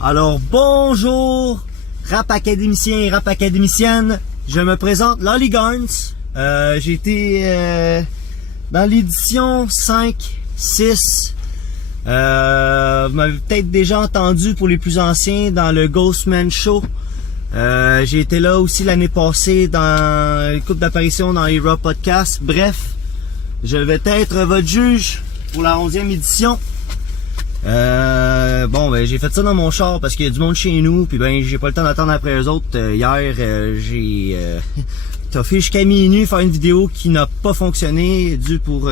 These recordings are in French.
Alors bonjour, rap académicien et rap académicienne, je me présente Lolly Garns. J'ai été dans l'édition 5, 6. Vous m'avez peut-être déjà entendu pour les plus anciens dans le Ghostman Show. J'ai été là aussi l'année passée dans une couple d'apparitions dans les Raw Podcasts. Bref, je vais être votre juge pour la 11e édition. J'ai fait ça dans mon char parce qu'il y a du monde chez nous, puis j'ai pas le temps d'attendre après eux autres. Hier, j'ai toffé jusqu'à minuit faire une vidéo qui n'a pas fonctionné, dû pour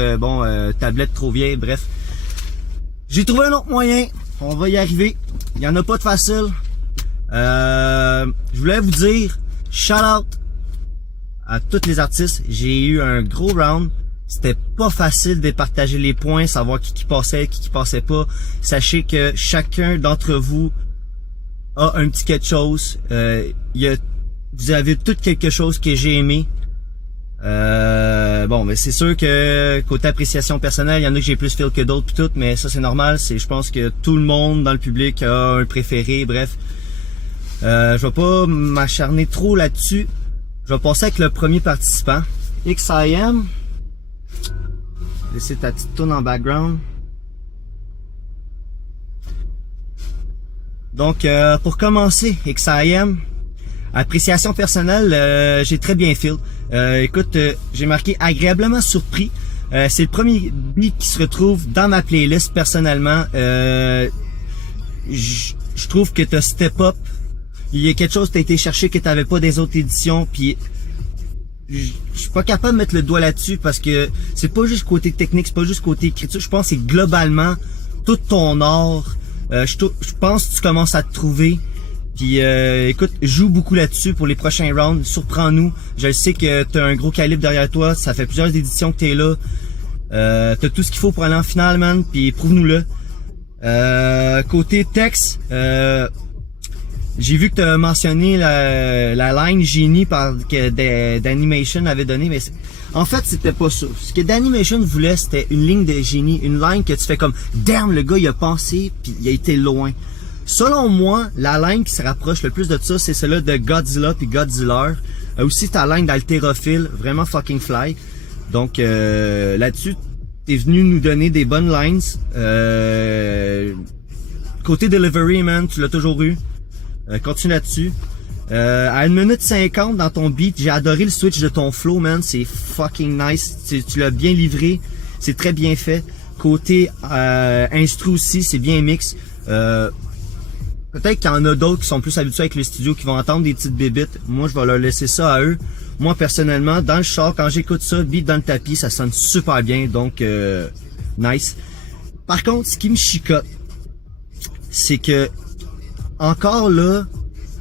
tablette trop vieille, bref. J'ai trouvé un autre moyen, on va y arriver. Il y en a pas de facile. Je voulais vous dire, shout out à tous les artistes. J'ai eu un gros round. C'était pas facile de partager les points, savoir qui passait, qui passait pas. Sachez que chacun d'entre vous a un petit quelque chose. Vous avez tout quelque chose que j'ai aimé. C'est sûr que côté appréciation personnelle, il y en a que j'ai plus feel que d'autres pis tout, mais ça c'est normal. Je pense que tout le monde dans le public a un préféré. Bref, je vais pas m'acharner trop là-dessus. Je vais passer avec le premier participant, XIM. Laissez ta petite tourne en background. Donc, pour commencer, XIM, appréciation personnelle, j'ai très bien feel. Écoute, j'ai marqué agréablement surpris. C'est le premier beat qui se retrouve dans ma playlist personnellement. Je trouve que t'as step up. Il y a quelque chose que t'as été chercher que t'avais pas des autres éditions, puis je suis pas capable de mettre le doigt là-dessus parce que c'est pas juste côté technique, c'est pas juste côté écriture. Je pense que c'est globalement tout ton art. Je pense que tu commences à te trouver. Puis écoute, joue beaucoup là-dessus pour les prochains rounds. Surprends-nous. Je sais que t'as un gros calibre derrière toi. Ça fait plusieurs éditions que t'es là. T'as tout ce qu'il faut pour aller en finale, man. Puis prouve-nous-le. Côté texte, j'ai vu que tu as mentionné la line génie que d'Animation avait donné, mais en fait c'était pas ça. Ce que d'Animation voulait, c'était une ligne de génie, une line que tu fais comme damn, le gars il a pensé puis il a été loin. Selon moi, la line qui se rapproche le plus de ça, c'est celle-là de Godzilla puis Godzilla. Aussi ta line d'haltérophile, vraiment fucking fly. Donc là-dessus, t'es venu nous donner des bonnes lines. Côté delivery, man, tu l'as toujours eu. Continue là-dessus. À 1 minute 50 dans ton beat, j'ai adoré le switch de ton flow, man. C'est fucking nice. Tu l'as bien livré. C'est très bien fait. Côté instru aussi, c'est bien mix. Peut-être qu'il y en a d'autres qui sont plus habitués avec le studio, qui vont entendre des petites bébites. Moi, je vais leur laisser ça à eux. Moi, personnellement, dans le char, quand j'écoute ça, beat dans le tapis, ça sonne super bien. Donc, nice. Par contre, ce qui me chicote, c'est que encore là,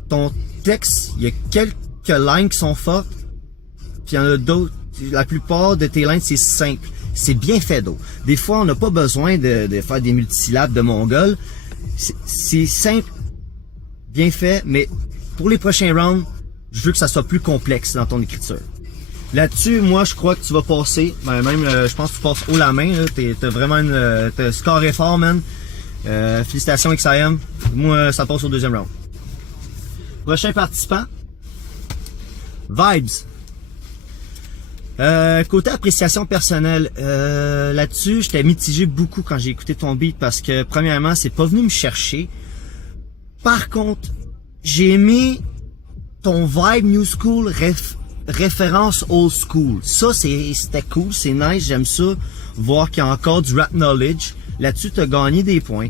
ton texte, il y a quelques lines qui sont fortes, puis il y en a d'autres. La plupart de tes lines, c'est simple. C'est bien fait d'eau. Des fois, on n'a pas besoin de faire des multisyllabes de mongol. C'est simple, bien fait, mais pour les prochains rounds, je veux que ça soit plus complexe dans ton écriture. Là-dessus, moi, je crois que tu vas passer. Je pense que tu passes haut la main. T'as vraiment t'as scoré fort, man. Félicitations XIM. Moi, ça passe au deuxième round. Prochain participant. Vibes. Côté appréciation personnelle, là-dessus, j'étais mitigé beaucoup quand j'ai écouté ton beat parce que, premièrement, c'est pas venu me chercher. Par contre, j'ai aimé ton vibe new school référence old school. Ça, c'était cool, c'est nice, j'aime ça. Voir qu'il y a encore du rap knowledge. Là-dessus, tu as gagné des points.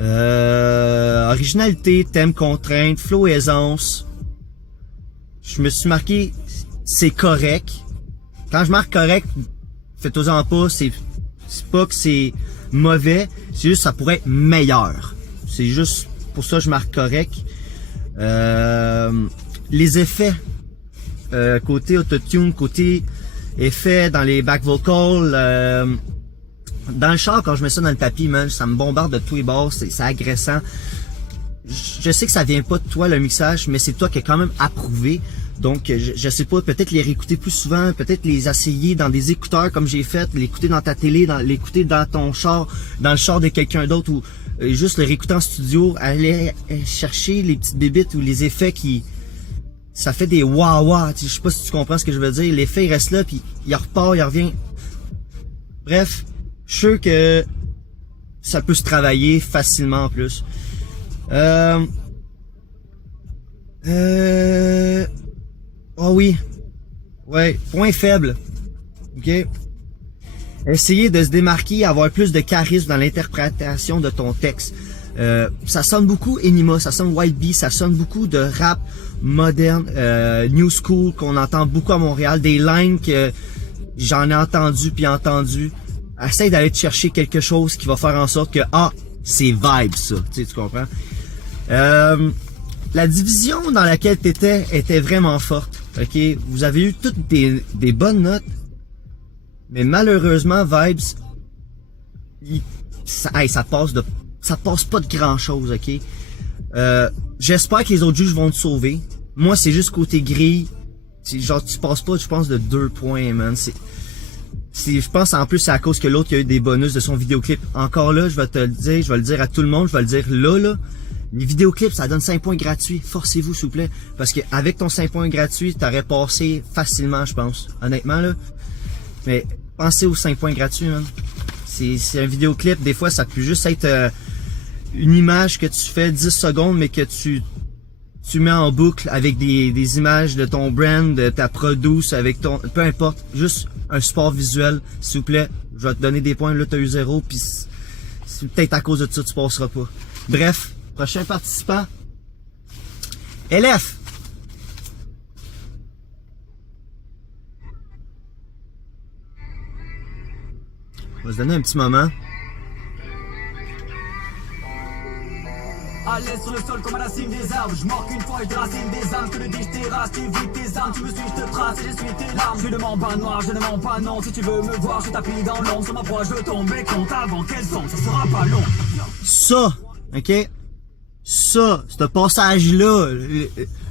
Originalité, thème, contrainte, flow, aisance. Je me suis marqué, c'est correct. Quand je marque correct, faites-en pas, c'est pas que c'est mauvais, c'est juste que ça pourrait être meilleur. C'est juste pour ça que je marque correct. Les effets, côté autotune, côté effets dans les back vocals, dans le char, quand je mets ça dans le tapis, man, ça me bombarde de tous les bords, c'est agressant. Je sais que ça vient pas de toi le mixage, mais c'est toi qui as quand même approuvé. Donc, je sais pas, peut-être les réécouter plus souvent, peut-être les essayer dans des écouteurs comme j'ai fait, l'écouter dans ta télé, l'écouter dans ton char, dans le char de quelqu'un d'autre ou juste le réécouter en studio, aller chercher les petites bébites ou les effets qui... Ça fait des wah-wah, je sais pas si tu comprends ce que je veux dire. L'effet il reste là, puis il repart, il revient. Bref, je suis sûr que ça peut se travailler facilement en plus. Oh oui. Ouais, point faible. OK? Essayer de se démarquer, avoir plus de charisme dans l'interprétation de ton texte. Ça sonne beaucoup Enima, ça sonne White Bee, ça sonne beaucoup de rap moderne, new school qu'on entend beaucoup à Montréal, des lines que j'en ai entendu puis entendu. Essaye d'aller te chercher quelque chose qui va faire en sorte que c'est vibe ça, tu comprends? La division dans laquelle tu étais était vraiment forte. OK, vous avez eu toutes des bonnes notes. Mais malheureusement, Vibes, ça passe pas de grand chose, ok? J'espère que les autres juges vont te sauver. Moi, c'est juste côté grille. Genre, tu passes pas, je pense, de 2 points, man. Je pense en plus c'est à cause que l'autre a eu des bonus de son vidéoclip. Encore là, je vais te le dire, je vais le dire à tout le monde, je vais le dire là. Les vidéoclips, ça donne 5 points gratuits. Forcez-vous, s'il vous plaît. Parce que avec ton 5 points gratuits, t'aurais passé facilement, je pense. Honnêtement, là. Mais pensez aux 5 points gratuits, man. C'est un vidéoclip, des fois ça peut juste être une image que tu fais 10 secondes, mais que tu mets en boucle avec des images de ton brand, de ta produce, avec ton... Peu importe, juste un support visuel, s'il vous plaît. Je vais te donner des points, là t'as eu 0, puis c'est peut-être à cause de ça tu passeras pas. Bref, prochain participant. LF. On va se donner un petit moment. À l'aise sur le sol comme à la cime des arbres. Je mords qu'une fois et je déracine des âmes. Que le dis je terrasse, tu évites tes armes. Tu me suis, je te trace et j'essuie tes larmes. Je ne mens pas noir, je ne mens pas non. Si tu veux me voir, je t'appuie dans l'ombre. Sur ma proie, je tombe et compte avant qu'elle sombre. Ça sera pas long. Ça, ok? Ça, ce passage-là,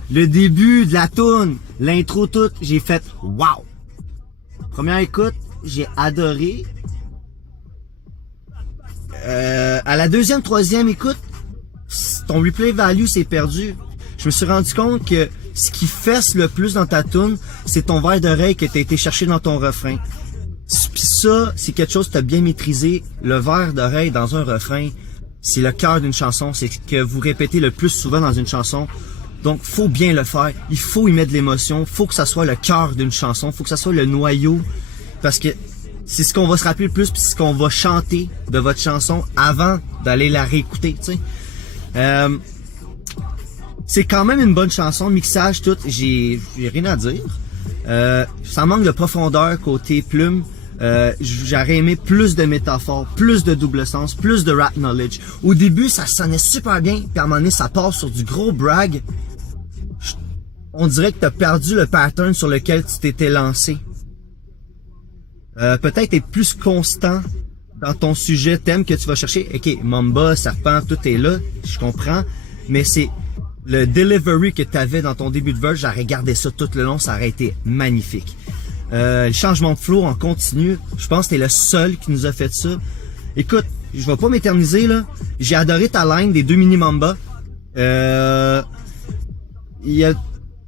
le début de la toune, l'intro toute, j'ai fait wow! Première écoute, j'ai adoré. À la deuxième, troisième écoute, ton replay value s'est perdu. Je me suis rendu compte que ce qui fesse le plus dans ta tune, c'est ton verre d'oreille que t'as été chercher dans ton refrain. Puis ça, c'est quelque chose que t'as bien maîtrisé. Le verre d'oreille dans un refrain, c'est le cœur d'une chanson. C'est ce que vous répétez le plus souvent dans une chanson. Donc, faut bien le faire. Il faut y mettre de l'émotion. Faut que ça soit le cœur d'une chanson. Faut que ça soit le noyau. Parce que c'est ce qu'on va se rappeler le plus, puis c'est ce qu'on va chanter de votre chanson avant d'aller la réécouter, tu sais. C'est quand même une bonne chanson, mixage, tout, j'ai rien à dire. Ça manque de profondeur côté plume. J'aurais aimé plus de métaphores, plus de double sens, plus de rap knowledge. Au début, ça sonnait super bien, puis à un moment donné, ça part sur du gros brag. On dirait que t'as perdu le pattern sur lequel tu t'étais lancé. Peut-être être plus constant dans ton sujet, thème que tu vas chercher. Ok, Mamba, Serpent, tout est là, je comprends, mais c'est le delivery que tu avais dans ton début de verse, j'aurais gardé ça tout le long, ça aurait été magnifique. Le changement de flow en continu, je pense que t'es le seul qui nous a fait ça. Écoute, je vais pas m'éterniser là, j'ai adoré ta line des 2 mini Mamba. Il y a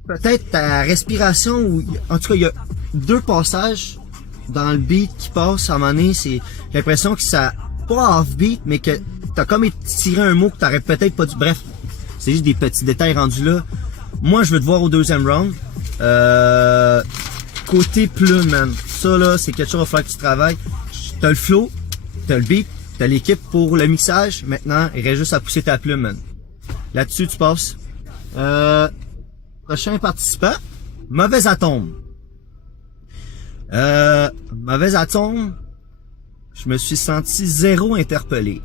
peut-être ta respiration, ou en tout cas il y a 2 passages dans le beat qui passe à un moment donné, c'est l'impression que ça, pas off-beat, mais que t'as comme tiré un mot que t'aurais peut-être pas dû. Bref, c'est juste des petits détails rendus là. Moi, je veux te voir au deuxième round. Côté plume, man. Ça, là, c'est quelque chose qu'il va falloir que tu travailles. T'as le flow, t'as le beat, t'as l'équipe pour le mixage. Maintenant, il reste juste à pousser ta plume, man. Là-dessus, tu passes. Prochain participant, Mauvais Atome. Mauvais Atome, je me suis senti zéro interpellé.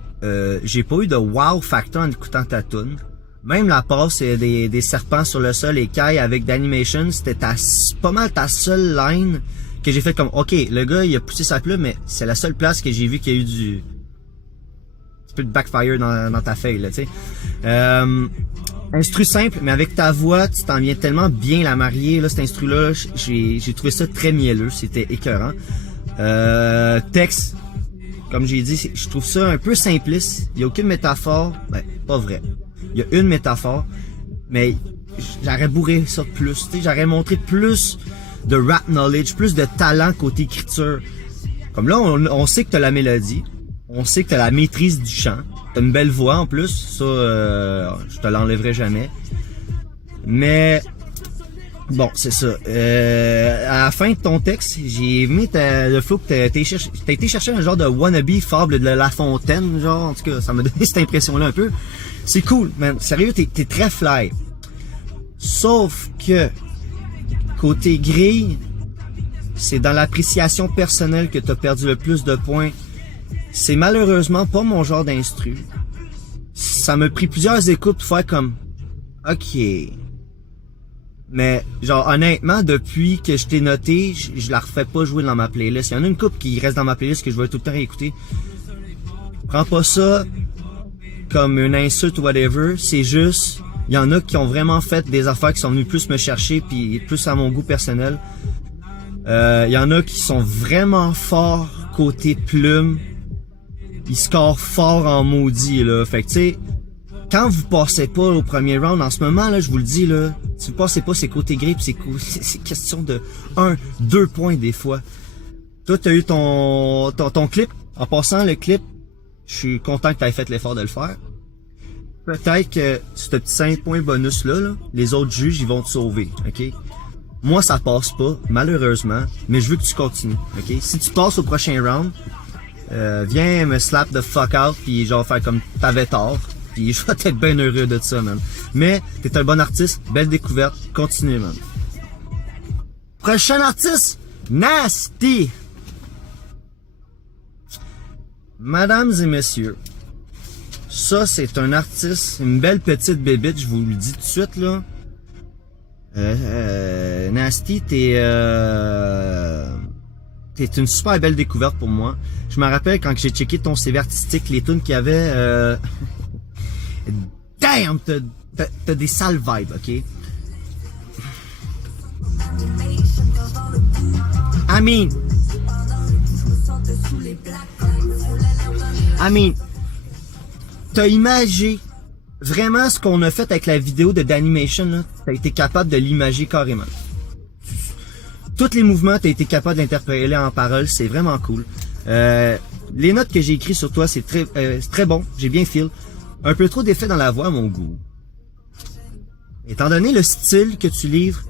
J'ai pas eu de wow factor en écoutant ta tune. Même la passe des serpents sur le sol et Kai avec d'animation, c'était pas mal ta seule line que j'ai fait comme ok, le gars il a poussé sa plume, mais c'est la seule place que j'ai vu qu'il y a eu du petit peu de backfire dans ta feuille là, tu sais. Instru simple, mais avec ta voix, tu t'en viens tellement bien la marier, là, cet instru-là, j'ai trouvé ça très mielleux, c'était écœurant. Texte, comme j'ai dit, je trouve ça un peu simpliste. Il n'y a aucune métaphore. Ben, pas vrai. Il y a une métaphore, mais j'aurais bourré ça plus. Tu sais, j'aurais montré plus de rap knowledge, plus de talent côté écriture. Comme là, on sait que t'as la mélodie, on sait que t'as la maîtrise du chant, t'as une belle voix en plus, ça, je te l'enlèverai jamais. Mais bon, c'est ça. À la fin de ton texte, j'ai aimé le flow que t'as été chercher un genre de wannabe fable de La Fontaine, genre, en tout cas, ça m'a donné cette impression-là un peu. C'est cool, man. Sérieux, t'es très fly. Sauf que, côté grille, c'est dans l'appréciation personnelle que t'as perdu le plus de points. C'est malheureusement pas mon genre d'instru. Ça m'a pris plusieurs écoutes pour faire comme, ok. Mais, genre, honnêtement, depuis que je t'ai noté, je la refais pas jouer dans ma playlist. Il y en a une couple qui reste dans ma playlist que je vais tout le temps réécouter. Prends pas ça comme une insulte ou whatever. C'est juste, il y en a qui ont vraiment fait des affaires qui sont venues plus me chercher puis plus à mon goût personnel. Il y en a qui sont vraiment forts côté plume. Ils scorent fort en maudit, là. Fait que, tu sais, quand vous passez pas au premier round, en ce moment, là, je vous le dis, là, si vous passez pas, c'est côté grip, c'est question de 1-2 points des fois. Toi, t'as eu ton clip. En passant le clip, je suis content que t'aies fait l'effort de le faire. Peut-être que ce petit 5 points bonus-là, là, les autres juges, ils vont te sauver, ok? Moi, ça passe pas, malheureusement, mais je veux que tu continues, ok? Si tu passes au prochain round, viens me slap the fuck out, puis genre faire comme t'avais tort, puis je vais être bien heureux de ça, man. Mais t'es un bon artiste, belle découverte, continue, man. Prochain artiste, Nasty. Mesdames et messieurs, ça c'est un artiste, une belle petite bébite, je vous le dis tout de suite, là. Nasty, t'es une super belle découverte pour moi. Je me rappelle quand j'ai checké ton CV artistique, les tunes qu'il y avait, damn, t'as des sales vibes, ok? I mean, t'as imagé vraiment ce qu'on a fait avec la vidéo de Danimation, là. T'as été capable de l'imager carrément. Tous les mouvements, t'as été capable d'interpréter en paroles, c'est vraiment cool. Les notes que j'ai écrites sur toi, c'est très bon, j'ai bien feel. Un peu trop d'effets dans la voix à mon goût. Étant donné le style que tu livres,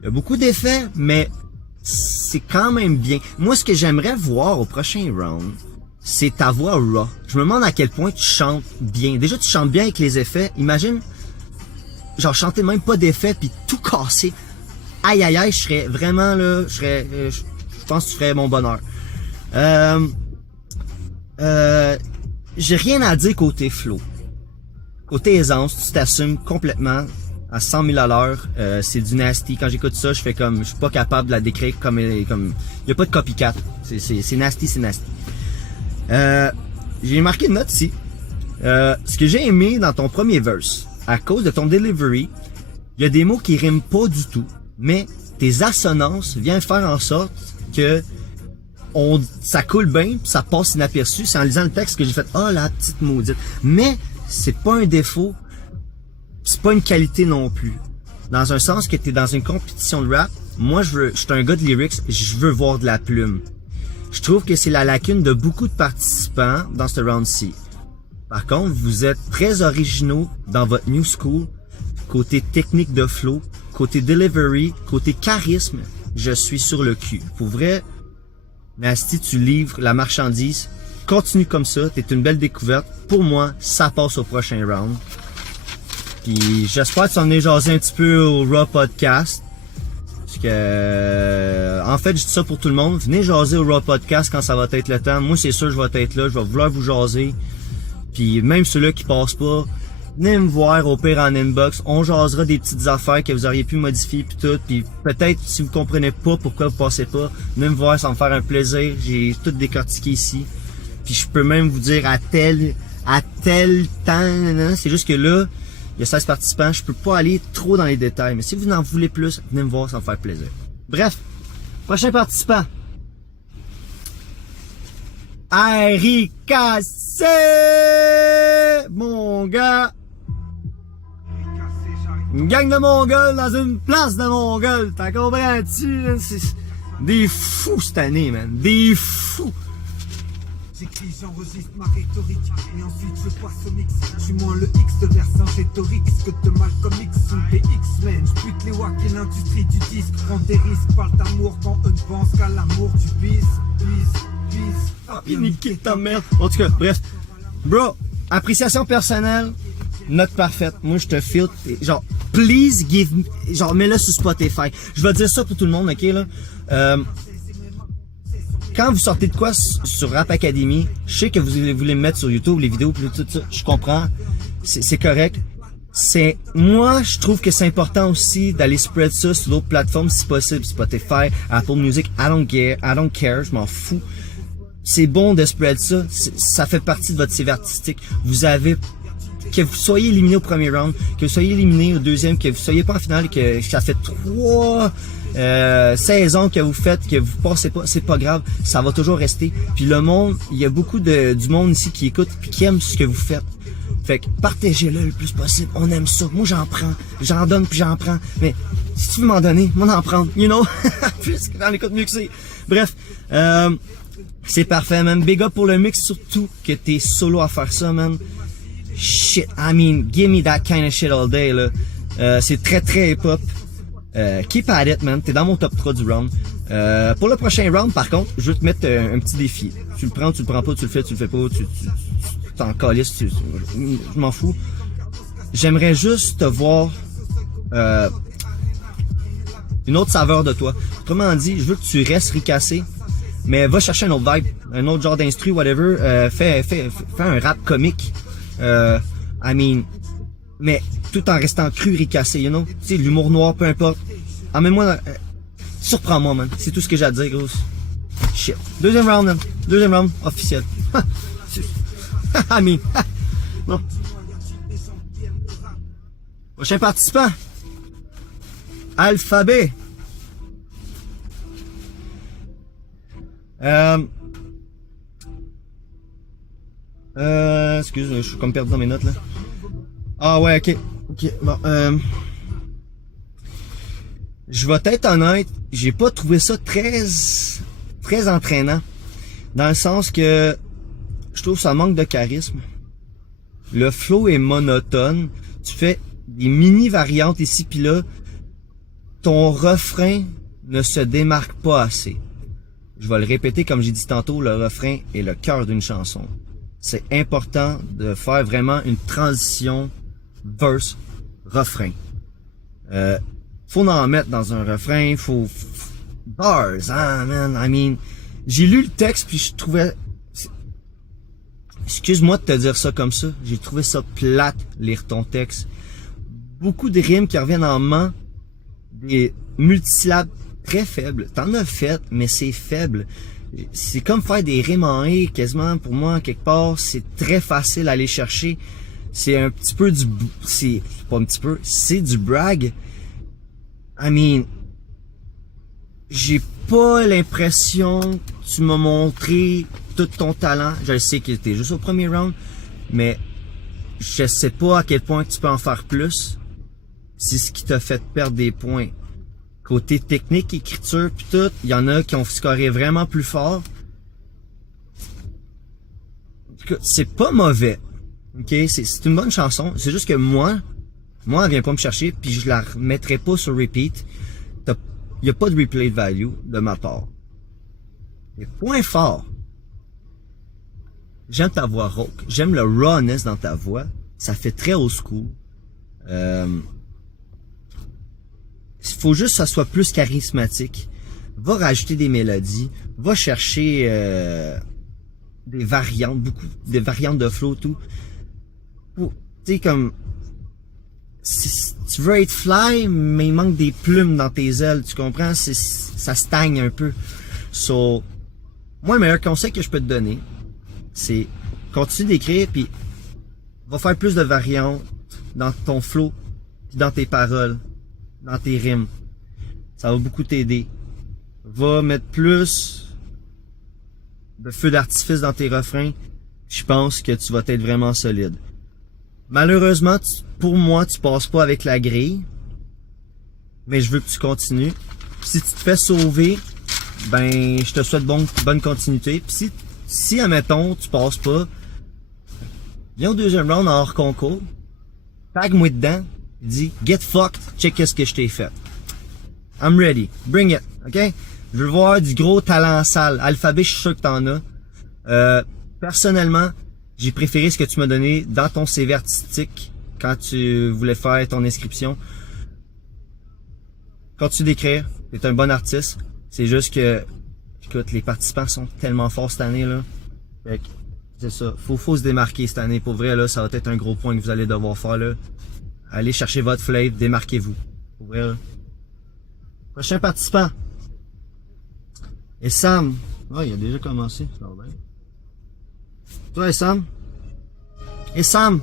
il y a beaucoup d'effets, mais c'est quand même bien. Moi, ce que j'aimerais voir au prochain round, c'est ta voix raw. Je me demande à quel point tu chantes bien. Déjà, tu chantes bien avec les effets. Imagine, genre chanter même pas d'effets puis tout casser. Aïe aïe aïe, je serais vraiment là, je pense que tu ferais mon bonheur. J'ai rien à dire côté flow. Côté aisance, tu t'assumes complètement à 100 000 à l'heure. C'est du Nasty. Quand j'écoute ça, je fais comme, je suis pas capable de la décrire comme y a pas de copycat. C'est Nasty, c'est Nasty. J'ai marqué une note ici. Ce que j'ai aimé dans ton premier verse, à cause de ton delivery, il y a des mots qui riment pas du tout, mais tes assonances viennent faire en sorte que ça coule bien, ça passe inaperçu. C'est en lisant le texte que j'ai fait, oh la petite maudite. Mais c'est pas un défaut, c'est pas une qualité non plus. Dans un sens que t'es dans une compétition de rap, moi je suis un gars de lyrics, je veux voir de la plume. Je trouve que c'est la lacune de beaucoup de participants dans ce round-ci. Par contre, vous êtes très originaux dans votre new school, côté technique de flow, côté delivery, côté charisme, je suis sur le cul. Pour vrai, Nasty, tu livres la marchandise. Continue comme ça, t'es une belle découverte. Pour moi, ça passe au prochain round. Puis j'espère que tu en es jasé un petit peu au Raw Podcast. Parce que, en fait, je dis ça pour tout le monde. Venez jaser au Raw Podcast quand ça va être le temps. Moi, c'est sûr, je vais être là. Je vais vouloir vous jaser. Puis même ceux-là qui passent pas, venez me voir au pire en inbox. On jasera des petites affaires que vous auriez pu modifier puis tout. Puis peut-être si vous comprenez pas pourquoi vous passez pas, venez me voir, ça va me faire un plaisir. J'ai tout décortiqué ici. Puis je peux même vous dire à tel temps. C'est juste que là, il y a 16 participants, je peux pas aller trop dans les détails. Mais si vous en voulez plus, venez me voir, ça va me faire plaisir. Bref, prochain participant. Ricassé! Mon gars! Une gang de Mongols dans une place de Mongols, t'en comprends-tu? C'est des fous cette année, man. Des fous! J'écris, j'enregistre ma rhétorique et ensuite je passe au mix. Je suis moins le X de Vercingétorix que de Malcolm X ou des X-Men. Je bute les wack et l'industrie du disque. Prends des risques, parle d'amour quand eux ne pensent qu'à l'amour du bis. Ah, puis niquer ta merde. En tout cas, bref. Bro, appréciation personnelle, note parfaite. Moi, je te filtre. Genre, please give me... Genre, mets-le sur Spotify. Je vais dire ça pour tout le monde, ok, là? Quand vous sortez de quoi sur Rap Academy, je sais que vous voulez me mettre sur YouTube, les vidéos, tout ça, je comprends. C'est correct. Moi, je trouve que c'est important aussi d'aller spread ça sur d'autres plateformes, si possible, Spotify, Apple Music, I don't care, je m'en fous. C'est bon de spread ça, ça fait partie de votre CV artistique. Vous avez, que vous soyez éliminé au premier round, que vous soyez éliminé au deuxième, que vous soyez pas en finale, que ça fait 3 saisons que vous faites, que vous passez pas, c'est pas grave, ça va toujours rester. Puis le monde, il y a beaucoup du monde ici qui écoute puis qui aime ce que vous faites. Fait que partagez-le le plus possible, on aime ça. Moi j'en prends, j'en donne puis j'en prends. Mais si tu veux m'en donner, moi d'en prendre, you know. Plus que j'en écoute mieux que c'est. Bref, c'est parfait, man. Big up pour le mix, surtout que t'es solo à faire ça, man. Shit, I mean, give me that kind of shit all day, là. C'est très très hip-hop. Keep at it, man. T'es dans mon top 3 du round. Pour le prochain round, par contre, je vais te mettre un petit défi. Tu le prends, tu le prends pas, tu le fais pas, tu t'en calisses, je m'en fous. J'aimerais juste te voir une autre saveur de toi. Autrement dit, je veux que tu restes ricassé, mais va chercher un autre vibe, un autre genre d'instru, whatever. Fais un rap comique. I mean, mais tout en restant cru, ricassé, you know? Tu sais, l'humour noir, peu importe. Emmène-moi, surprends-moi, man. C'est tout ce que j'ai à dire, gros. Shit. Deuxième round, man. Deuxième round, officiel. I mean, bon. Prochain participant. Alphabet. Excuse, je suis comme perdu dans mes notes, là. Ah ouais, ok. Bon, je vais être honnête, j'ai pas trouvé ça très entraînant. Dans le sens que je trouve que ça manque de charisme. Le flow est monotone. Tu fais des mini variantes ici puis là. Ton refrain ne se démarque pas assez. Je vais le répéter comme j'ai dit tantôt, le refrain est le cœur d'une chanson. C'est important de faire vraiment une transition verse-refrain. Faut en mettre dans un refrain, faut... Bars, ah man, I mean... J'ai lu le texte puis je trouvais... Excuse-moi de te dire ça comme ça, j'ai trouvé ça plate, lire ton texte. Beaucoup de rimes qui reviennent en ment, des multisyllabes très faibles. T'en as fait, mais c'est faible. C'est comme faire des rimes en et, quasiment, pour moi, quelque part, c'est très facile à aller chercher. C'est un petit peu du... C'est pas un petit peu, c'est du brag. I mean... J'ai pas l'impression que tu m'as montré tout ton talent. Je sais que t'es juste au premier round, mais je sais pas à quel point tu peux en faire plus. C'est ce qui t'a fait perdre des points. Côté technique, écriture, pis tout, il y en a qui ont scoré vraiment plus fort. C'est pas mauvais. Ok, c'est une bonne chanson. C'est juste que moi, elle vient pas me chercher, puis je la remettrai pas sur repeat. Il n'y a pas de replay value de ma part. Et point fort. J'aime ta voix rauque. J'aime le rawness dans ta voix. Ça fait très old school. Il faut juste que ça soit plus charismatique. Va rajouter des mélodies. Va chercher des variantes, des variantes de flow, tout. Tu sais, comme... tu veux être fly, mais il manque des plumes dans tes ailes, tu comprends? Ça stagne un peu. So, moi, le meilleur conseil que je peux te donner, c'est continue d'écrire, puis va faire plus de variantes dans ton flow, puis dans tes paroles, dans tes rimes. Ça va beaucoup t'aider. Va mettre plus de feu d'artifice dans tes refrains, je pense que tu vas être vraiment solide. Malheureusement, pour moi, tu passes pas avec la grille, mais je veux que tu continues. Puis si tu te fais sauver, ben je te souhaite bonne continuité. Puis si admettons, tu passes pas, viens au deuxième round en hors concours, tag-moi dedans, dis get fucked, check qu'est-ce que je t'ai fait. I'm ready, bring it, ok? Je veux voir du gros talent sale. Alphabet, je suis sûr que t'en as. Personnellement, j'ai préféré ce que tu m'as donné dans ton CV artistique quand tu voulais faire ton inscription. Continue d'écrire, t'es un bon artiste. C'est juste que, écoute, les participants sont tellement forts cette année là. Fait que, c'est ça. Faut se démarquer cette année. Pour vrai là, ça va être un gros point que vous allez devoir faire là. Allez chercher votre flavor, démarquez-vous. Pour vrai là. Prochain participant. Et Sam. Ouais, il a déjà commencé. Ça va bien. Toi et Sam. Et Sam.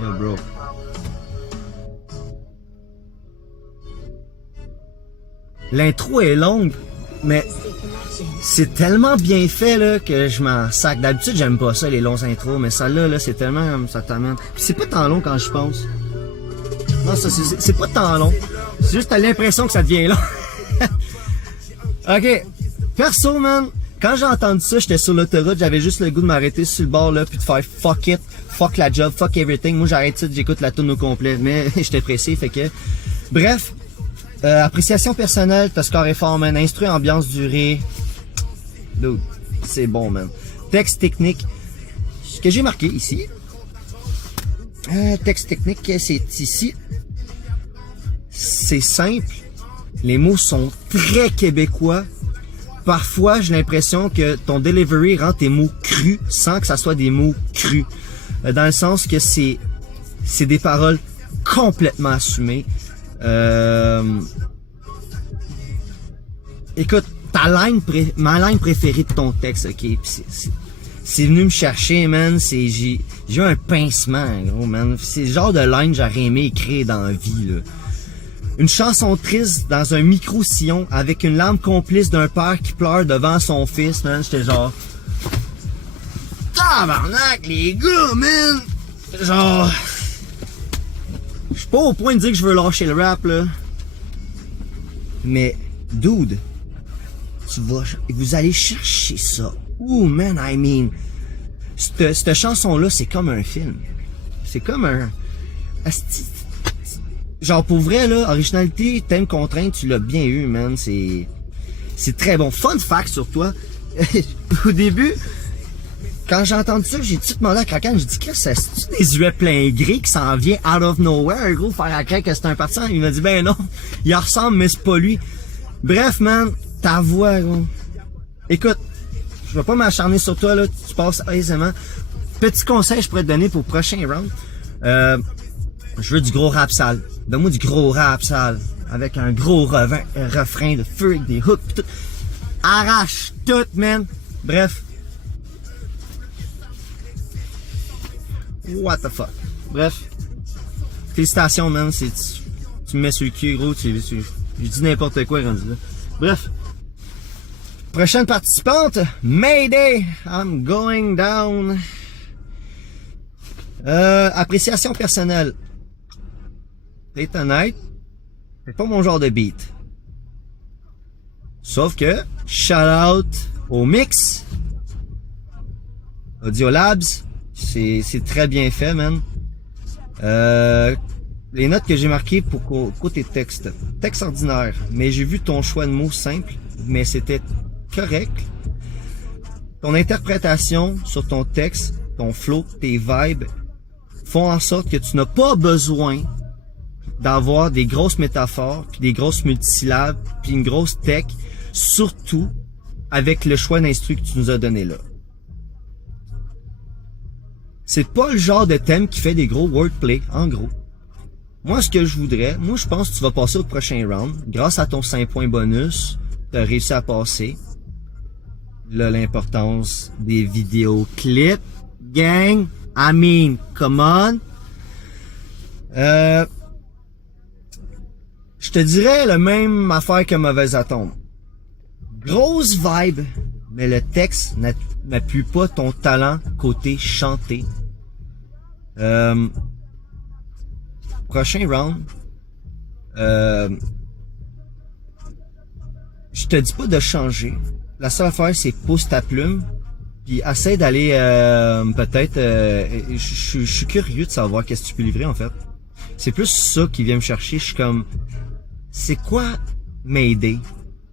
Yo bro. L'intro est longue, mais c'est tellement bien fait là que je m'en sac. D'habitude j'aime pas ça les longs intros, mais celle-là là, c'est tellement ça t'amène. Puis c'est pas tant long quand je pense. Non, ça c'est pas tant long. C'est juste t'as l'impression que ça devient long. Ok. Perso man, quand j'ai entendu ça, j'étais sur l'autoroute, j'avais juste le goût de m'arrêter sur le bord là puis de faire fuck it, fuck la job, fuck everything. Moi j'arrête ça, j'écoute la tune au complet, mais j'étais pressé, fait que bref. Appréciation personnelle, t'as scoré fort, man. Instru, ambiance, durée. Dude, c'est bon, man. Texte technique. Ce que j'ai marqué ici. Texte technique, c'est ici. C'est simple. Les mots sont très québécois. Parfois, j'ai l'impression que ton delivery rend tes mots crus sans que ça soit des mots crus. Dans le sens que c'est des paroles complètement assumées. Écoute, ma ligne préférée de ton texte, ok, c'est venu me chercher, man. J'ai eu un pincement, gros, man. C'est le genre de line que j'aurais aimé écrire dans la vie, là. Une chanson triste dans un micro-sillon avec une larme complice d'un père qui pleure devant son fils, man. J'étais genre, tabarnak, les gars, man. Genre, je suis pas au point de dire que je veux lâcher le rap, là. Mais, dude, vous allez chercher ça. Ooh, man, I mean. Cette chanson-là, c'est comme un film. C'est comme un... Genre, pour vrai, là, originalité, thème, contrainte, tu l'as bien eu, man. C'est très bon. Fun fact sur toi. Au début... Quand j'ai entendu ça, j'ai tout demandé à Kraken, j'ai dit, Chris, c'est-tu des yeux pleins gris qui s'en vient out of nowhere, gros, faire à Kraken que c'est un partisan? Il m'a dit, ben non, il ressemble, mais c'est pas lui. Bref, man, ta voix, gros. Écoute, je vais pas m'acharner sur toi, là, tu passes aisément. Petit conseil que je pourrais te donner pour le prochain round. Je veux du gros rap sale. Donne-moi du gros rap sale. Avec un gros refrain de feu, avec des hooks, pis tout. Arrache tout, man. Bref. What the fuck. Bref. Félicitations, man. Tu me mets sur le cul, gros. Je dis n'importe quoi rendu là. Bref. Prochaine participante. Mayday. I'm going down. Appréciation personnelle. T'es honnête. C'est pas mon genre de beat. Sauf que, shout out au mix. Audiolabs. C'est très bien fait, man. Les notes que j'ai marquées pour côté texte. Texte ordinaire. Mais j'ai vu ton choix de mots simple, mais c'était correct. Ton interprétation sur ton texte, ton flow, tes vibes font en sorte que tu n'as pas besoin d'avoir des grosses métaphores, puis des grosses multisyllabes, puis une grosse tech, surtout avec le choix d'instru que tu nous as donné là. C'est pas le genre de thème qui fait des gros wordplay, en gros. Moi, ce que je voudrais, je pense que tu vas passer au prochain round. Grâce à ton 5 points bonus, tu as réussi à passer. Là, l'importance des vidéoclips. Gang, I mean, come on. Je te dirais la même affaire que Mauvaise Atome. Grosse vibe, mais le texte n'appuie pas ton talent côté chanté. Prochain round. Je te dis pas de changer. La seule affaire, c'est pousse ta plume. Puis essaie d'aller peut-être... je suis curieux de savoir qu'est-ce que tu peux livrer en fait. C'est plus ça qui vient me chercher. Je suis comme... C'est quoi Mayday?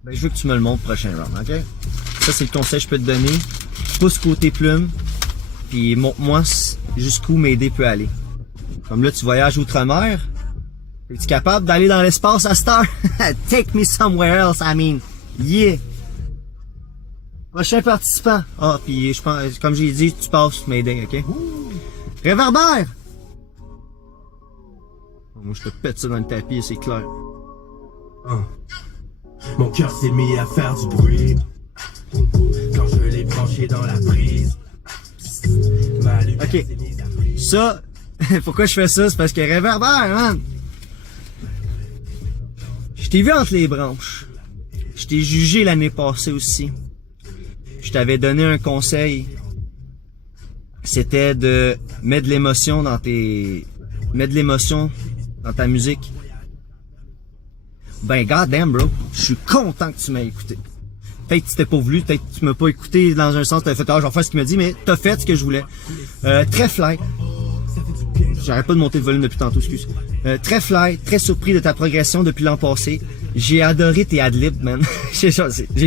Ben, je veux que tu me le montres prochain round, ok? Ça, c'est le conseil que je peux te donner. Pousse côté plume. Puis montre-moi jusqu'où Mayday peut aller. Comme là, tu voyages outre-mer. Es-tu capable d'aller dans l'espace à cette heure? Take me somewhere else, I mean. Yeah! Prochain participant. Ah, puis je pense, comme j'ai dit, tu passes Mayday, ok? Réverbère! Moi, je te pète ça dans le tapis, c'est clair. Mon cœur s'est mis à faire du bruit quand je l'ai branché dans la prise. Ma lumière Ok. s'est mise à briller. Ça, pourquoi je fais ça? C'est parce que Réverbère, man! Je t'ai vu entre les branches. Je t'ai jugé l'année passée aussi. Je t'avais donné un conseil. C'était de mettre de l'émotion dans ta musique. Ben, goddamn, bro. Je suis content que tu m'aies écouté. Peut-être que tu t'es pas voulu, peut-être que tu m'as pas écouté dans un sens, t'as fait, je vais faire ce qu'il m'a dit, mais t'as fait ce que je voulais. Très fly. J'arrête pas de monter le volume depuis tantôt, excuse. Très fly, très surpris de ta progression depuis l'an passé. J'ai adoré tes adlibs, man. j'ai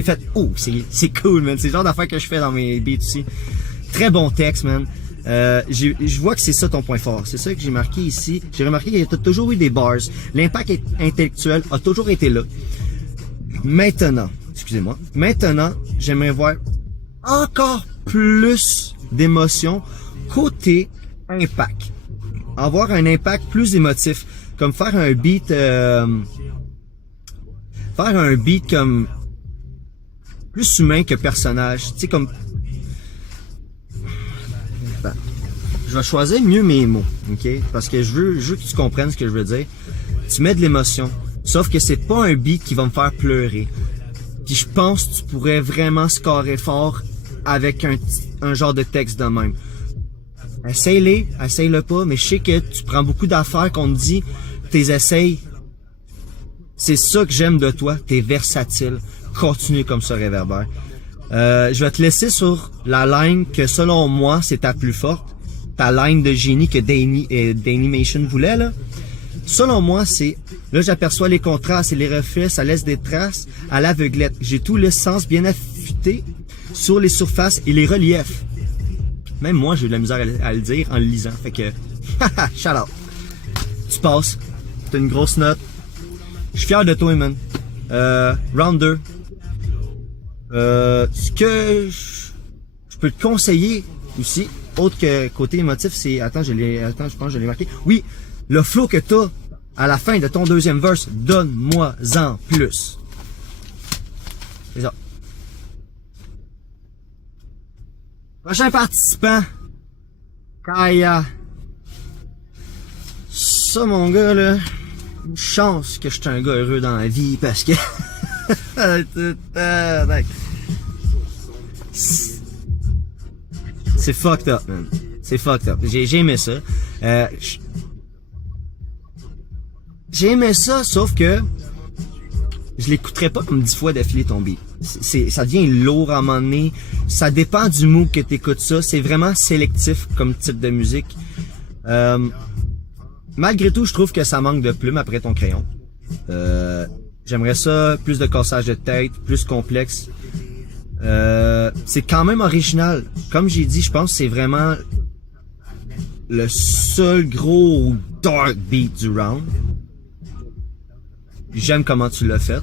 fait, oh, c'est cool, man. C'est le genre d'affaires que je fais dans mes beats aussi. Très bon texte, man. Je vois que c'est ça ton point fort. C'est ça que j'ai marqué ici. J'ai remarqué qu'il y a toujours eu des bars. L'impact intellectuel a toujours été là. Maintenant, j'aimerais voir encore plus d'émotions côté impact. Avoir un impact plus émotif. Comme faire un beat comme plus humain que personnage. Tu sais, comme... Ben, je vais choisir mieux mes mots, ok? Parce que je veux que tu comprennes ce que je veux dire. Tu mets de l'émotion. Sauf que c'est pas un beat qui va me faire pleurer. Puis je pense que tu pourrais vraiment scorer fort avec un genre de texte de même. Essaye-le pas, mais je sais que tu prends beaucoup d'affaires qu'on te dit, t'es essayes. C'est ça que j'aime de toi, t'es versatile. Continue comme ça, Réverbère. Je vais te laisser sur la line que selon moi, c'est ta plus forte. Ta line de génie que Dailymotion voulait, là. Selon moi, c'est... Là, j'aperçois les contrastes et les reflets, ça laisse des traces à l'aveuglette. J'ai tout le sens bien affûté sur les surfaces et les reliefs. Même moi, j'ai eu de la misère à le dire en le lisant. Fait que... shout out. Tu passes. T'as une grosse note. Je suis fier de toi, man. Round 2. Ce que je peux te conseiller aussi, autre que côté émotif, c'est... Attends, je pense que je l'ai marqué. Oui, le flow que t'as à la fin de ton deuxième verse, donne-moi-en plus. C'est ça. Prochain participant. Kaya. Ça, mon gars, là... Une chance que je suis un gars heureux dans la vie, parce que... C'est fucked up, man. C'est fucked up. J'ai aimé ça. J'ai aimé ça, sauf que je l'écouterais pas comme 10 fois d'affilée ton beat. Ça devient lourd à un moment donné. Ça dépend du mood que t'écoutes ça. C'est vraiment sélectif comme type de musique. Malgré tout, je trouve que ça manque de plume après ton crayon. J'aimerais ça, plus de cassage de tête, plus complexe. C'est quand même original. Comme j'ai dit, je pense que c'est vraiment le seul gros dark beat du round. J'aime comment tu l'as fait.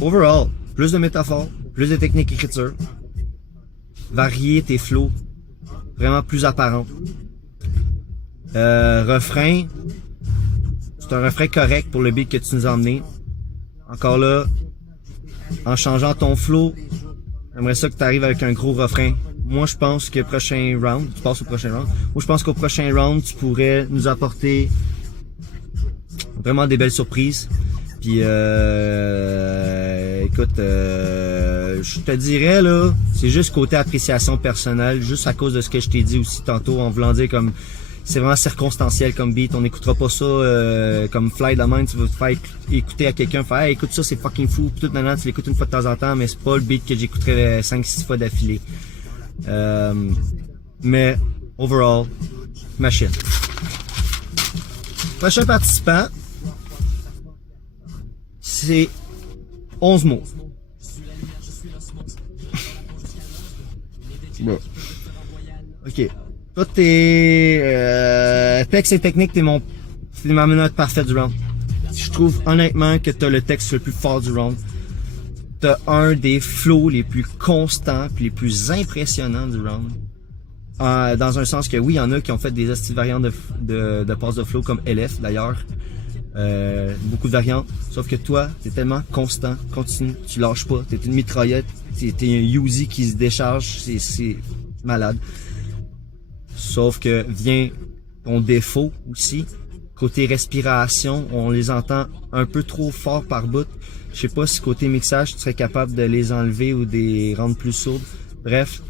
Overall, plus de métaphores, plus de techniques d'écriture, varier tes flows, vraiment plus apparent. Refrain, c'est un refrain correct pour le beat que tu nous as emmené. Encore là, en changeant ton flow, j'aimerais ça que tu arrives avec un gros refrain. Moi, je pense que prochain round, tu passes au prochain round. Moi, je pense qu'au prochain round, tu pourrais nous apporter vraiment des belles surprises. Puis écoute, je te dirais là, c'est juste côté appréciation personnelle, juste à cause de ce que je t'ai dit aussi tantôt, en voulant dire comme c'est vraiment circonstanciel comme beat, on n'écoutera pas ça comme fly de la main, tu vas te faire écouter à quelqu'un, faire hey, écoute ça, c'est fucking fou, puis tout maintenant tu l'écoutes une fois de temps en temps, mais c'est pas le beat que j'écouterais 5-6 fois d'affilée. Mais overall, machine. Prochain participant, c'est 11 mots. Bon. Ok. Toi, texte et technique, c'est ma minute parfaite du round. Je trouve honnêtement que t'as le texte le plus fort du round. T'as un des flows les plus constants puis les plus impressionnants du round. Dans un sens que oui, il y en a qui ont fait des astuces variantes de passe de flow comme LF d'ailleurs. Beaucoup de variantes. Sauf que toi, t'es tellement constant, continu, tu lâches pas. T'es une mitraillette, t'es un Uzi qui se décharge, c'est malade. Sauf que vient ton défaut aussi. Côté respiration, on les entend un peu trop fort par bout. Je sais pas si côté mixage, tu serais capable de les enlever ou de les rendre plus sourdes. Bref.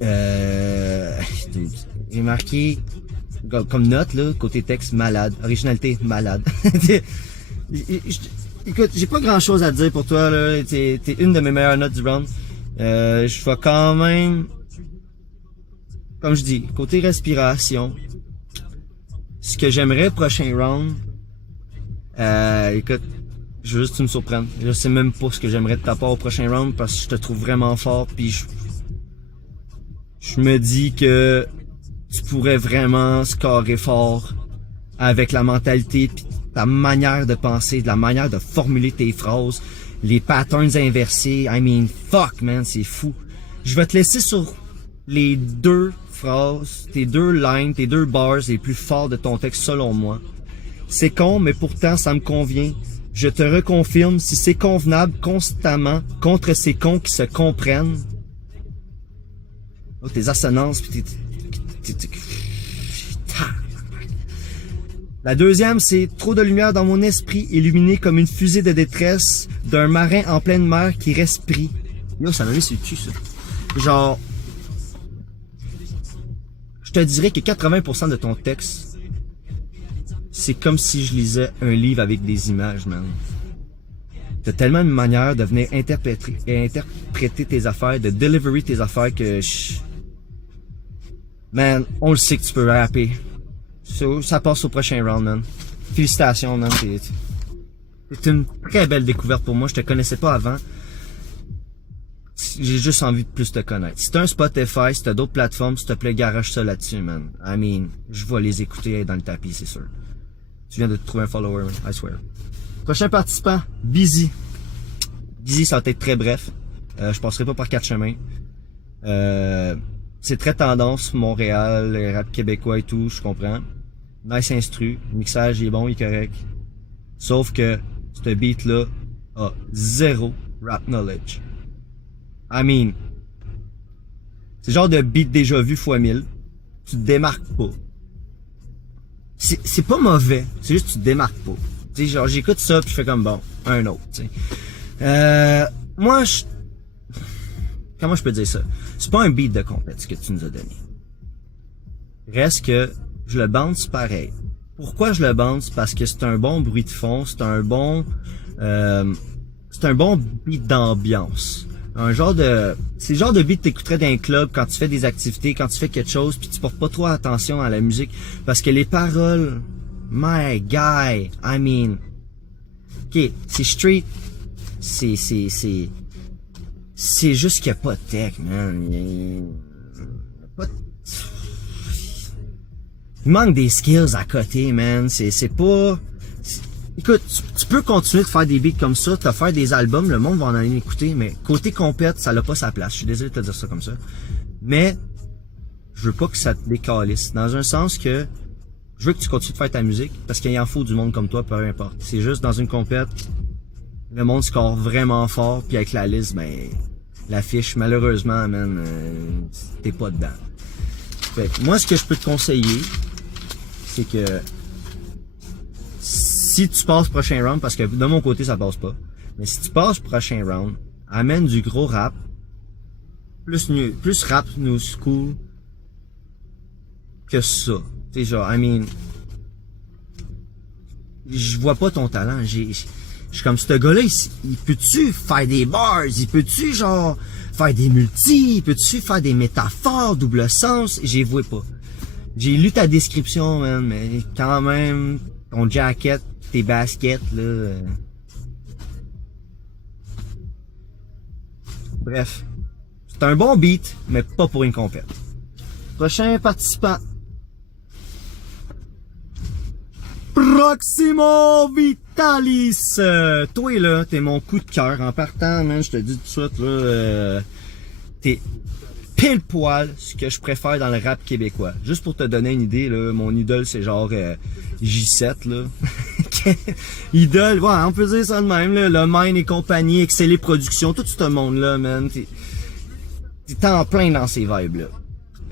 J'ai marqué comme note là, côté texte, malade. Originalité, malade. Écoute, j'ai pas grand chose à dire pour toi, là. T'es une de mes meilleures notes du round. Je vais quand même, comme je dis, côté respiration, ce que j'aimerais prochain round, écoute, je veux juste que tu me surprennes. Je sais même pas ce que j'aimerais de ta part au prochain round parce que je te trouve vraiment fort puis je me dis que tu pourrais vraiment scorer fort avec la mentalité pis ta manière de penser, de la manière de formuler tes phrases, les patterns inversés. I mean, fuck man, c'est fou. Je vais te laisser sur les deux phrases, tes deux lines, tes deux bars les plus forts de ton texte selon moi. C'est con, mais pourtant ça me convient. Je te reconfirme, si c'est convenable constamment contre ces cons qui se comprennent. Oh, tes assonances, pis La deuxième, c'est trop de lumière dans mon esprit, illuminé comme une fusée de détresse d'un marin en pleine mer qui respire. Yo, ça m'a mis sur le cul, ça. Genre, je te dirais que 80% de ton texte, c'est comme si je lisais un livre avec des images, man. T'as tellement une manière de venir interpréter tes affaires, de delivery tes affaires que man, on le sait que tu peux rapper. Ça passe au prochain round, man. Félicitations, man. C'est une très belle découverte pour moi. Je te connaissais pas avant. J'ai juste envie de plus te connaître. Si t'as un Spotify, si t'as d'autres plateformes, s'il te plaît, garage ça là-dessus, man. I mean, je vais les écouter dans le tapis, c'est sûr. Tu viens de te trouver un follower, man. I swear. Prochain participant, Busy. Busy, ça va être très bref. Je passerai pas par 4 chemins. C'est très tendance, Montréal, le rap québécois et tout, je comprends. Nice instru, le mixage il est bon, il est correct. Sauf que ce beat-là a zéro rap knowledge. I mean, c'est le genre de beat déjà vu x 1000. Tu te démarques pas. C'est pas mauvais, c'est juste que tu te démarques pas. Tu sais, genre j'écoute ça puis je fais comme bon, un autre, tu sais. Moi, comment je peux dire ça? C'est pas un beat de compète ce que tu nous as donné. Reste que je le bounce pareil. Pourquoi je le bounce? Parce que c'est un bon bruit de fond, c'est un bon beat d'ambiance. C'est le genre de beat que t'écouterais dans un club quand tu fais des activités, quand tu fais quelque chose, puis tu portes pas trop attention à la musique. Parce que les paroles, my guy, I mean, ok, c'est street, c'est juste qu'il n'y a pas de tech, man. Il manque des skills à côté, man. Écoute, tu peux continuer de faire des beats comme ça, de faire des albums, le monde va en aller écouter, mais côté compète, ça n'a pas sa place. Je suis désolé de te dire ça comme ça. Mais, je veux pas que ça te décalisse. Dans un sens que, je veux que tu continues de faire ta musique, parce qu'il en faut du monde comme toi, peu importe. C'est juste dans une compète, le monde score vraiment fort, puis avec la liste, ben, l'affiche, malheureusement, man, t'es pas dedans. Fait que moi, ce que je peux te conseiller, c'est que si tu passes prochain round, parce que de mon côté, ça passe pas. Mais si tu passes prochain round, amène du gros rap. Plus rap new school que ça. Tu sais, genre, I mean, je vois pas ton talent. Je suis comme, ce gars-là, il peut-tu faire des bars? Il peut-tu, genre, faire des multis? Il peut-tu faire des métaphores, double sens? J'y vois pas. J'ai lu ta description, man, mais quand même, ton jacket, tes baskets, là... Bref. C'est un bon beat, mais pas pour une compète. Prochain participant. Proximo Vitalis. Toi, là, t'es mon coup de cœur. En partant, man, je te dis tout de suite, là, t'es pile poil ce que je préfère dans le rap québécois. Juste pour te donner une idée, là, mon idole, c'est genre J7, là. Idole, ouais, on peut dire ça de même, là. Le Mine et compagnie, Excellé Productions, tout ce monde-là, man. T'es en plein dans ces vibes-là.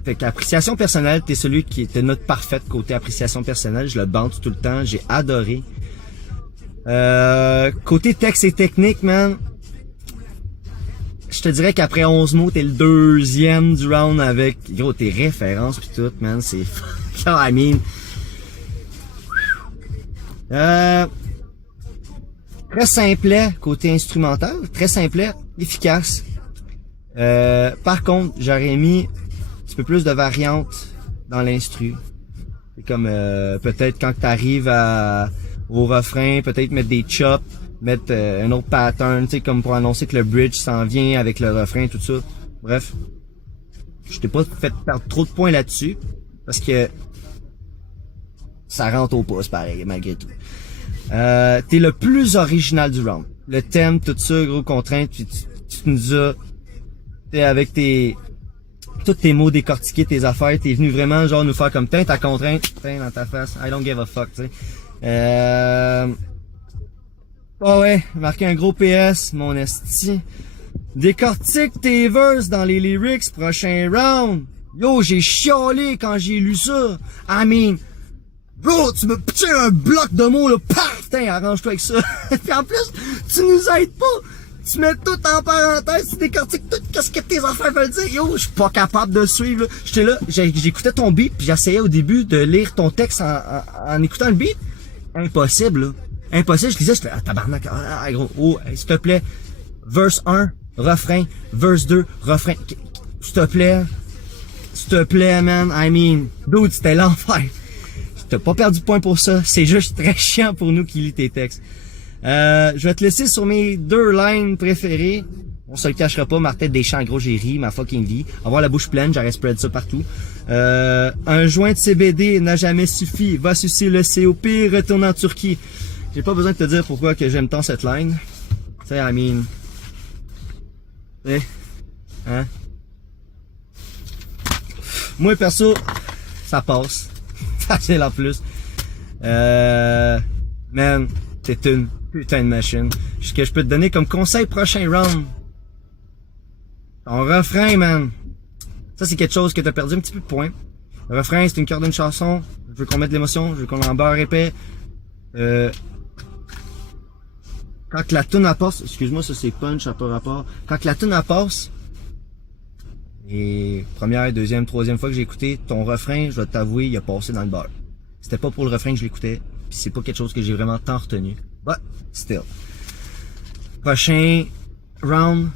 Fait qu'appréciation personnelle, t'es celui qui était notre parfaite côté appréciation personnelle. Je le bande tout le temps. J'ai adoré. Côté texte et technique, man. Je te dirais qu'après 11 mots, t'es le deuxième du round avec, gros, tes références pis tout, man. C'est, I mean. Très simplet, côté instrumental. Très simplet, efficace. Par contre, j'aurais mis un petit peu plus de variantes dans l'instru. C'est comme peut-être quand t'arrives au refrain, peut-être mettre des chops, mettre un autre pattern, tu sais, comme pour annoncer que le bridge s'en vient avec le refrain, tout ça. Bref, je t'ai pas fait perdre trop de points là-dessus parce que ça rentre au pouce pareil, malgré tout. T'es le plus original du round. Le thème, tout ça, gros contrainte, puis tu nous as, t'es avec tous tes mots décortiqués, tes affaires, t'es venu vraiment genre nous faire comme ta contrainte, dans ta face, I don't give a fuck, tu sais. Oh ouais, marqué un gros PS, mon esti. Décortique tes verses dans les lyrics, prochain round. Yo, j'ai chialé quand j'ai lu ça. I mean, bro, tu me pitches un bloc de mots là, paf, putain, arrange-toi avec ça. Puis en plus, tu nous aides pas. Tu mets tout en parenthèse, tu décortiques tout qu'est-ce que tes affaires veulent dire. Yo, je suis pas capable de suivre, là. J'étais là, j'écoutais ton beat, puis j'essayais au début de lire ton texte en écoutant le beat. Impossible, là. Impossible, je lisais, j'étais, tabarnak, gros, oh, s'il te plaît, verse 1, refrain, verse 2, refrain, s'il te plaît, man, I mean, dude, c'était l'enfer. T'as pas perdu de point pour ça, c'est juste très chiant pour nous qui lit tes textes. Je vais te laisser sur mes 2 lines préférées. On se le cachera pas, ma tête des champs, gros, j'ai ri, ma fucking vie. Avoir la bouche pleine, j'aurais spread ça partout. Un joint de CBD n'a jamais suffi. Va sucer le COP, retourne en Turquie. J'ai pas besoin de te dire pourquoi que j'aime tant cette line. Tu sais, I mean... Hein? Moi, perso, ça passe. Facile en plus. Man, t'es une putain de machine. Ce que je peux te donner comme conseil prochain round. Ton refrain, man. Ça, c'est quelque chose que t'as perdu un petit peu de points. Le refrain, c'est une corde d'une chanson. Je veux qu'on mette de l'émotion. Je veux qu'on en beurre épais. Quand la tune passe, excuse-moi, ça c'est punch, ça n'a pas rapport. Quand la tune passe, et première, deuxième, troisième fois que j'ai écouté, ton refrain, je dois t'avouer, il a passé dans le beurre. C'était pas pour le refrain que je l'écoutais, puis c'est pas quelque chose que j'ai vraiment tant retenu. But, still. Prochain round,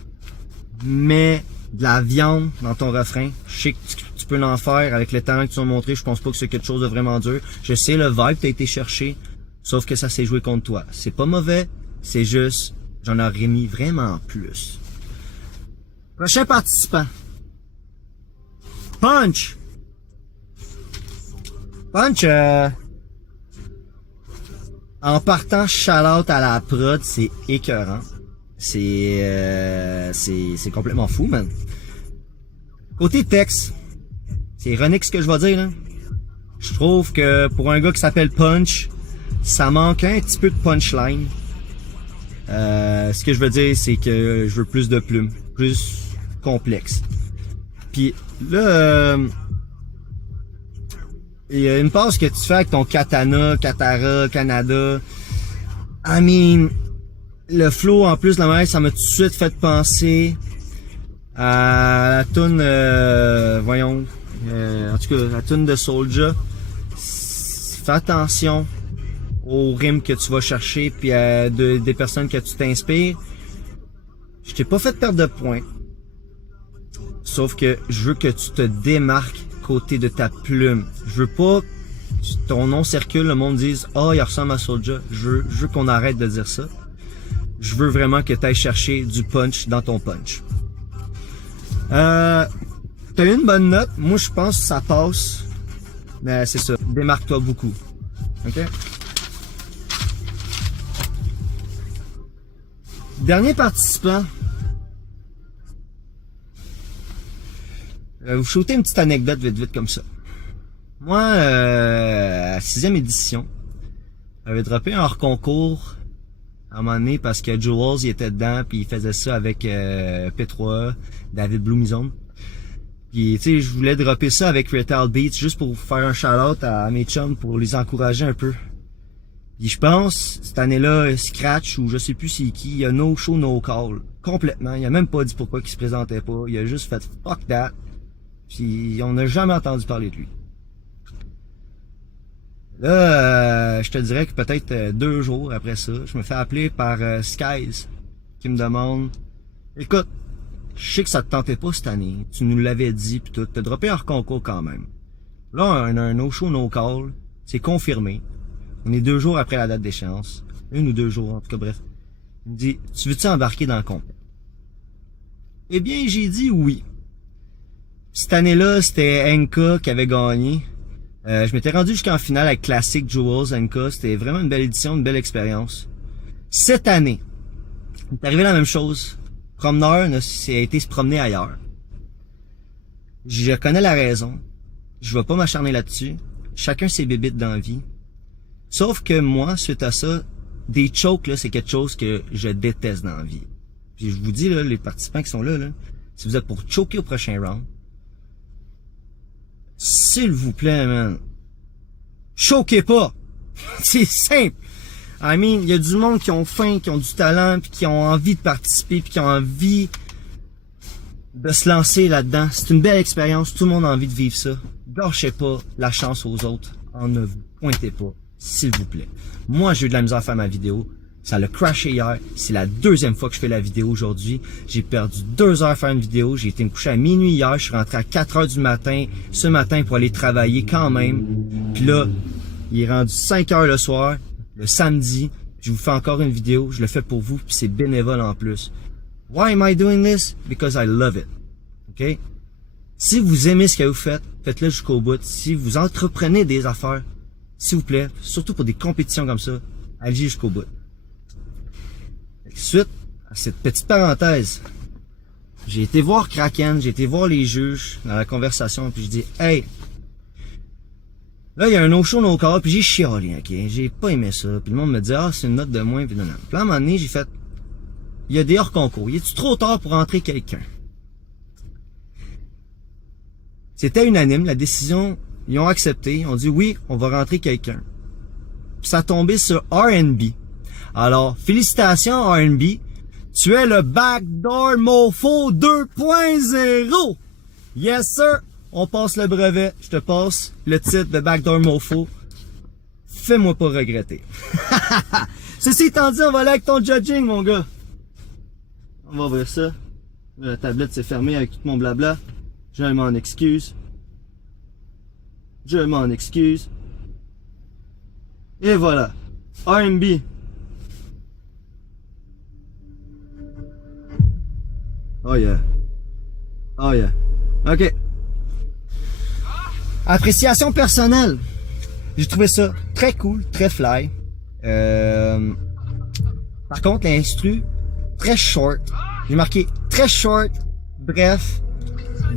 mets de la viande dans ton refrain. Je sais que tu peux l'en faire avec le talent que tu m'as montré, je pense pas que c'est quelque chose de vraiment dur. Je sais le vibe t'as été cherché, sauf que ça s'est joué contre toi. C'est pas mauvais, c'est juste, j'en aurais mis vraiment plus. Prochain participant. Punch! Punch, en partant shout-out à la prod, c'est écœurant. C'est complètement fou, man. Côté texte, c'est ironique ce que je vais dire, là. Je trouve que pour un gars qui s'appelle Punch, ça manque un petit peu de punchline. Ce que je veux dire, c'est que je veux plus de plumes, plus complexe. Puis là, il y a une passe que tu fais avec ton katana, katara, Canada. I mean, le flow en plus de la mer, ça m'a tout de suite fait penser à la toune, en tout cas, la toune de Soulja. Fais attention aux rimes que tu vas chercher puis à des personnes que tu t'inspires. Je t'ai pas fait perdre de points. Sauf que je veux que tu te démarques côté de ta plume. Je veux pas que ton nom circule, le monde dise « Ah, il ressemble à Soulja ». Je veux qu'on arrête de dire ça. Je veux vraiment que tu ailles chercher du punch dans ton punch. T'as eu une bonne note. Moi, je pense que ça passe. Mais c'est ça. Démarque-toi beaucoup. OK? Dernier participant. Vous shootez une petite anecdote vite comme ça. Moi, à 6e édition, j'avais droppé un hors-concours à un moment donné parce que Jules il était dedans puis il faisait ça avec P3, David Bloomizone. Puis tu sais, je voulais dropper ça avec Retail Beats juste pour faire un shout-out à mes chums pour les encourager un peu. Puis je pense, cette année-là, Scratch ou je sais plus c'est qui, il a no show, no call. Complètement. Il a même pas dit pourquoi il se présentait pas. Il a juste fait fuck that. Puis on n'a jamais entendu parler de lui. Là, je te dirais que peut-être 2 jours après ça, je me fais appeler par Skies qui me demande « Écoute, je sais que ça te tentait pas cette année, tu nous l'avais dit pis tout, t'as droppé hors concours quand même. Là, on a un no show, no call, c'est confirmé. On est 2 jours après la date d'échéance. 1 ou 2 jours, en tout cas, bref. Il me dit « Tu veux-tu embarquer dans le complet? » Eh bien, j'ai dit oui. Cette année-là, c'était NK qui avait gagné. Je m'étais rendu jusqu'en finale avec Classic Jewels NK. C'était vraiment une belle édition, une belle expérience. Cette année, il est arrivé la même chose. Promeneur a été se promener ailleurs. Je connais la raison. Je vais pas m'acharner là-dessus. Chacun ses bébites dans la vie. Sauf que moi, suite à ça, des chokes, là, c'est quelque chose que je déteste dans la vie. Puis je vous dis, là, les participants qui sont là, si vous êtes pour choker au prochain round, s'il vous plaît, man, choquez pas. C'est simple. I mean, il y a du monde qui ont faim, qui ont du talent, puis qui ont envie de participer, puis qui ont envie de se lancer là-dedans. C'est une belle expérience. Tout le monde a envie de vivre ça. Gâchez pas la chance aux autres. Ne vous pointez pas, s'il vous plaît. Moi, j'ai eu de la misère à faire ma vidéo. Ça l'a crashé hier. C'est la 2e fois que je fais la vidéo aujourd'hui. J'ai perdu 2 heures à faire une vidéo. J'ai été me coucher à minuit hier. Je suis rentré à 4 heures du matin ce matin pour aller travailler quand même. Puis là, il est rendu 5 heures le soir, le samedi. Je vous fais encore une vidéo. Je le fais pour vous. Puis c'est bénévole en plus. Why am I doing this? Because I love it. OK? Si vous aimez ce que vous faites, faites-le jusqu'au bout. Si vous entreprenez des affaires, s'il vous plaît, surtout pour des compétitions comme ça, allez jusqu'au bout. Suite à cette petite parenthèse, j'ai été voir Kraken, j'ai été voir les juges dans la conversation, puis je dis « Hey, là, il y a un no-show, no-call, puis j'ai chialé, ok? J'ai pas aimé ça. » Puis le monde me dit « Ah, c'est une note de moins, puis non, non. » Puis là, à un moment donné, j'ai fait « Il y a des hors-concours. Il est-tu trop tard pour rentrer quelqu'un? » C'était unanime, la décision, ils ont accepté, ils ont dit « Oui, on va rentrer quelqu'un. » Puis ça a tombé sur R&B. Alors, félicitations R&B, tu es le Backdoor Mofo 2.0. Yes sir, on passe le brevet, je te passe le titre de Backdoor Mofo. Fais-moi pas regretter. Ceci étant dit, on va aller avec ton judging mon gars. On va ouvrir ça. La tablette s'est fermée avec tout mon blabla. Je m'en excuse. Je m'en excuse. Et voilà, R&B. Oh yeah. Oh yeah. OK. Appréciation personnelle. J'ai trouvé ça très cool, très fly. Par contre, l'instru, très short. J'ai marqué très short, bref,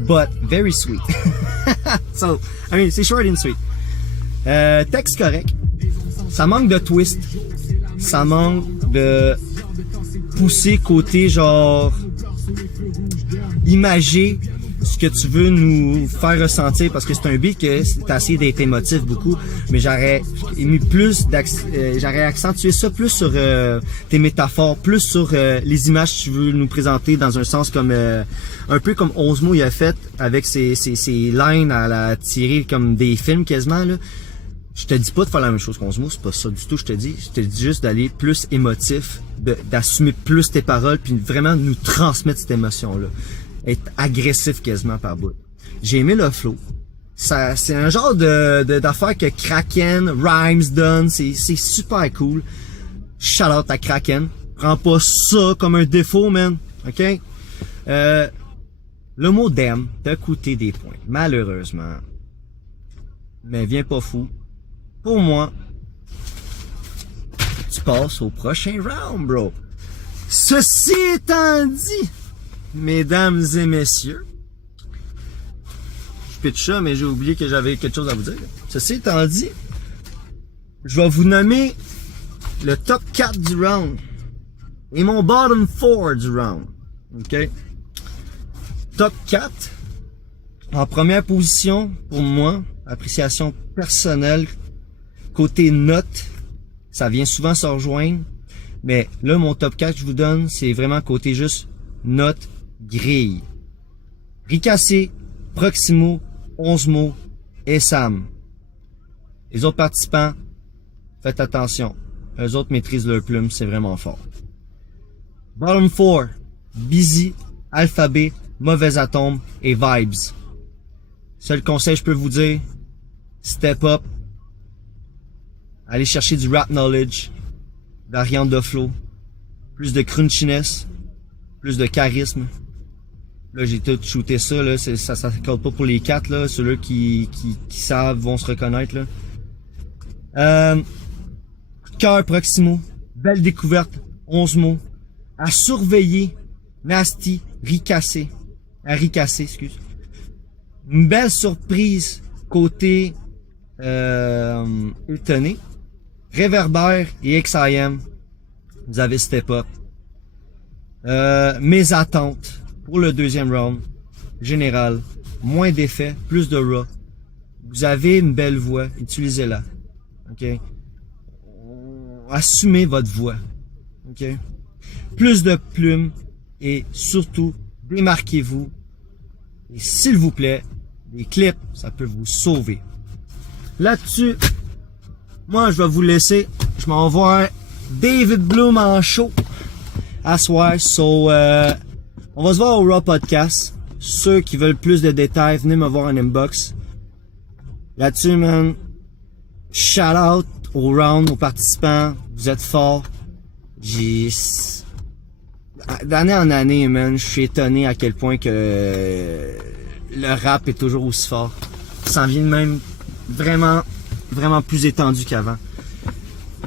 but very sweet. So, I mean, c'est short and sweet. Texte correct. Ça manque de twist. Ça manque de pousser côté genre imagé ce que tu veux nous faire ressentir, parce que c'est un beat que t'as essayé d'être émotif beaucoup, mais j'aurais mis j'aurais accentué ça plus sur tes métaphores, plus sur les images que tu veux nous présenter dans un sens comme un peu comme Ozmo il a fait avec ses lines à la tirer comme des films quasiment là. Je te dis pas de faire la même chose qu'Ozmo, c'est pas ça du tout, je te dis juste d'aller plus émotif, d'assumer plus tes paroles, puis vraiment nous transmettre cette émotion-là. Être agressif quasiment par bout. J'ai aimé le flow. Ça, c'est un genre d'affaire que Kraken, Rhymes donne, c'est super cool. Shout out à Kraken. Prends pas ça comme un défaut, man. OK? Le mot damn t'a coûté des points, malheureusement. Mais viens pas fou. Pour moi, tu passes au prochain round, bro. Ceci étant dit, mesdames et messieurs, je pitch ça, mais j'ai oublié que j'avais quelque chose à vous dire. Ceci étant dit, je vais vous nommer le top 4 du round et mon bottom 4 du round. OK? Top 4. En première position, pour moi, appréciation personnelle, côté notes, ça vient souvent se rejoindre. Mais là, mon top 4 que je vous donne, c'est vraiment côté juste notes, grille. Ricassé, Proximo, Ozmo et Sam. Les autres participants, faites attention. Eux autres maîtrisent leur plume, c'est vraiment fort. Bottom 4, Busy, Alphabet, Mauvais Atome et Vibes. Seul conseil que je peux vous dire, step up. Allez chercher du rap knowledge, variante de flow, plus de crunchiness, plus de charisme. Là, j'ai tout shooté ça, là, ça compte pas pour les 4, là, ceux-là qui savent vont se reconnaître, là. Coup de cœur, Proximo, belle découverte, Ozmo, à surveiller, Nasty, Ricassé, excuse. Une belle surprise, côté, étonné. Réverbère et XIM, vous avez step up. Mes attentes pour le deuxième round, général, moins d'effets, plus de raw. Vous avez une belle voix, utilisez-la. OK? Assumez votre voix. OK? Plus de plumes et surtout, démarquez-vous. Et s'il vous plaît, des clips, ça peut vous sauver. Là-dessus, moi, je vais vous laisser. Je m'en vais voir David Bloom en show à soir. So, on va se voir au Raw Podcast. Ceux qui veulent plus de détails, venez me voir en inbox. Là-dessus, man, shout out au round, aux participants. Vous êtes forts. D'année en année, man, je suis étonné à quel point que le rap est toujours aussi fort. Ça en vient même vraiment plus étendu qu'avant.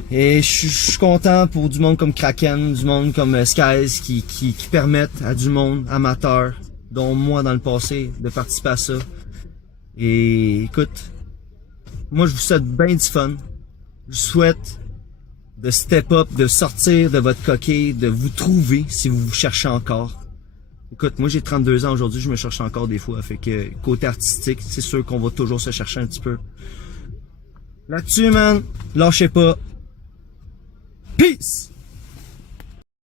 Et je suis content pour du monde comme Kraken, du monde comme Skies qui permettent à du monde amateur, dont moi dans le passé, de participer à ça. Et écoute, moi je vous souhaite bien du fun. Je vous souhaite de step up, de sortir de votre coquille, de vous trouver si vous vous cherchez encore. Écoute, moi j'ai 32 ans aujourd'hui, je me cherche encore des fois. Fait que côté artistique, c'est sûr qu'on va toujours se chercher un petit peu. Là-dessus, man, lâchez pas. Peace!